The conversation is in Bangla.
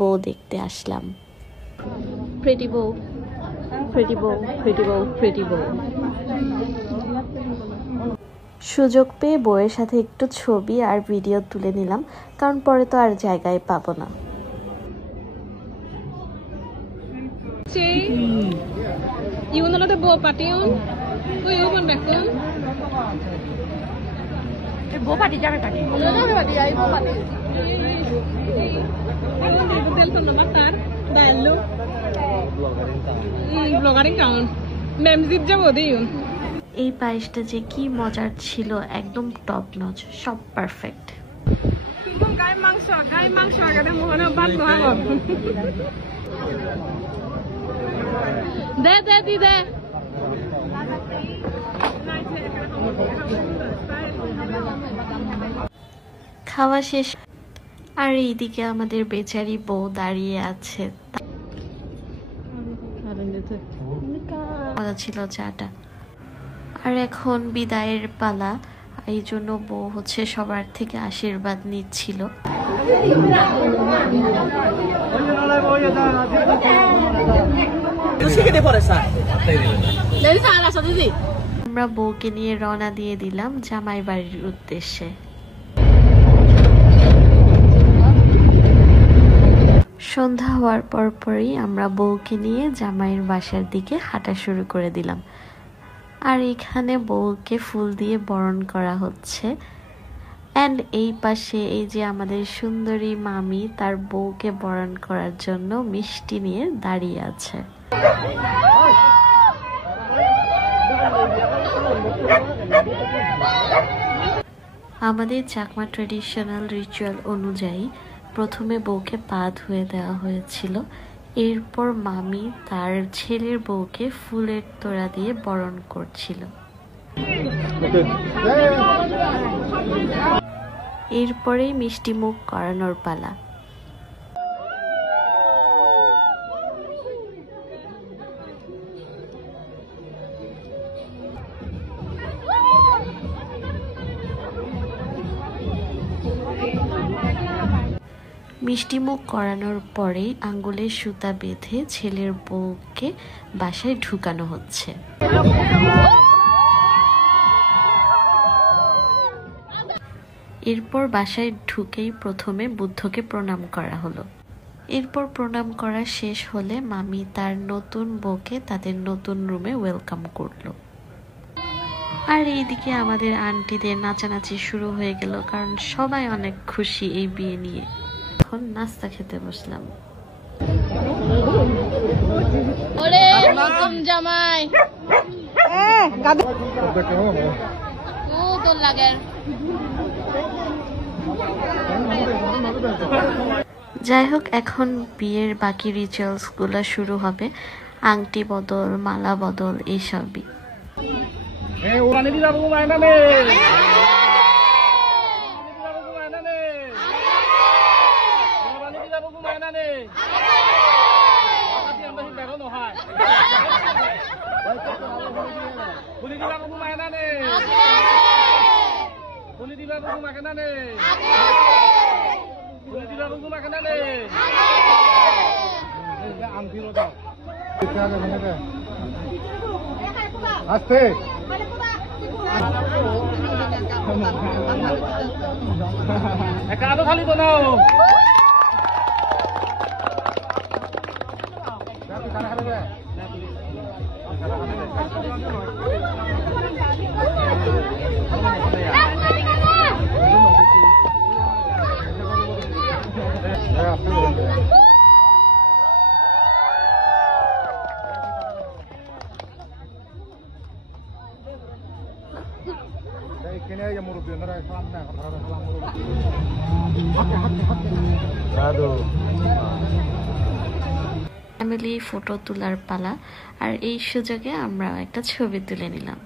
বউ দেখতে আসলাম। প্রিটি বউ, প্রিটি বউ, প্রিটি বউ, প্রিটি বউ। সুযোগ পেয়ে বউয়ের সাথে একটু ছবি আর ভিডিও তুলে নিলাম, কারণ পরে তো আর জায়গায় পাবো না। Iwan na bo pati yun. Uy, Iwan bekon. Bo pati jabe pati. Jabe pati ay bo pati. Iwan di hotel to na matar. Dahil ব্লগারিং কাউন্ট মেমজিপ যাব দিউন। এই পায়েসটা যে কি মজার ছিল, একদম টপ নচ, সব পারফেক্ট। গাই মাংস আগে মোহনা ভাত নোহাব দে দে দি দে। খাওয়া শেষ, আর এইদিকে আমাদের বেচারি বউ দাঁড়িয়ে আছে। মজা ছিল চাটা। আর এখন বিদায়ের পালা, এই জন্য বউ হচ্ছে সবার থেকে আশীর্বাদ নিচ্ছিল। আমরা বউকে নিয়ে রওনা দিয়ে দিলাম জামাই বাড়ির উদ্দেশ্যে। সন্ধ্যা হওয়ার পরপরই আমরা বউকে নিয়ে জামাইয়ের বাসার দিকে হাঁটা শুরু করে দিলাম। আর এখানে বউকে ফুল দিয়ে বরণ করা হচ্ছে। অ্যান্ড এই পাশে এই যে আমাদের সুন্দরী মামি তার বউকে বরণ করার জন্য মিষ্টি নিয়ে দাঁড়িয়ে আছে। আমাদের চাকমা ট্রেডিশনাল রিচুয়াল অনুযায়ী প্রথমে বউকে পা ধুয়ে দেওয়া হয়েছিল, এরপর মামি তার ছেলের বউকে ফুলের তোড়া দিয়ে বরণ করছিল। এরপরেই মিষ্টি মুখ করানোর পালা। মিষ্টিমুখ করানোর পরেই আঙ্গুলে সুতা বেঁধে ছেলের বউকে বাসায় ঢুকানো হচ্ছে। এরপর বাসায় ঢুকেই প্রথমে বুদ্ধকে প্রণাম করা হলো। এরপর প্রণাম করা শেষ হলে মামি তার নতুন বউকে তাদের নতুন রুমে ওয়েলকাম করলো। আর এইদিকে আমাদের আন্টিদের নাচানাচি শুরু হয়ে গেল, কারণ সবাই অনেক খুশি এই বিয়ে নিয়ে। এখন নাস্তা খেতে বসলাম। ওরে নতুন জামাই তোর লাগে। যাই হোক, এখন বিয়ের বাকি রিচুয়ালস গুলো শুরু হবে। আংটি বদল, মালা বদল, এইসবই। আস্তে একটা আলো খালি তো নাও। ফ্যামিলি ফটো তোলার পালা, আর এই সুযোগে আমরা একটা ছবি তুলে নিলাম।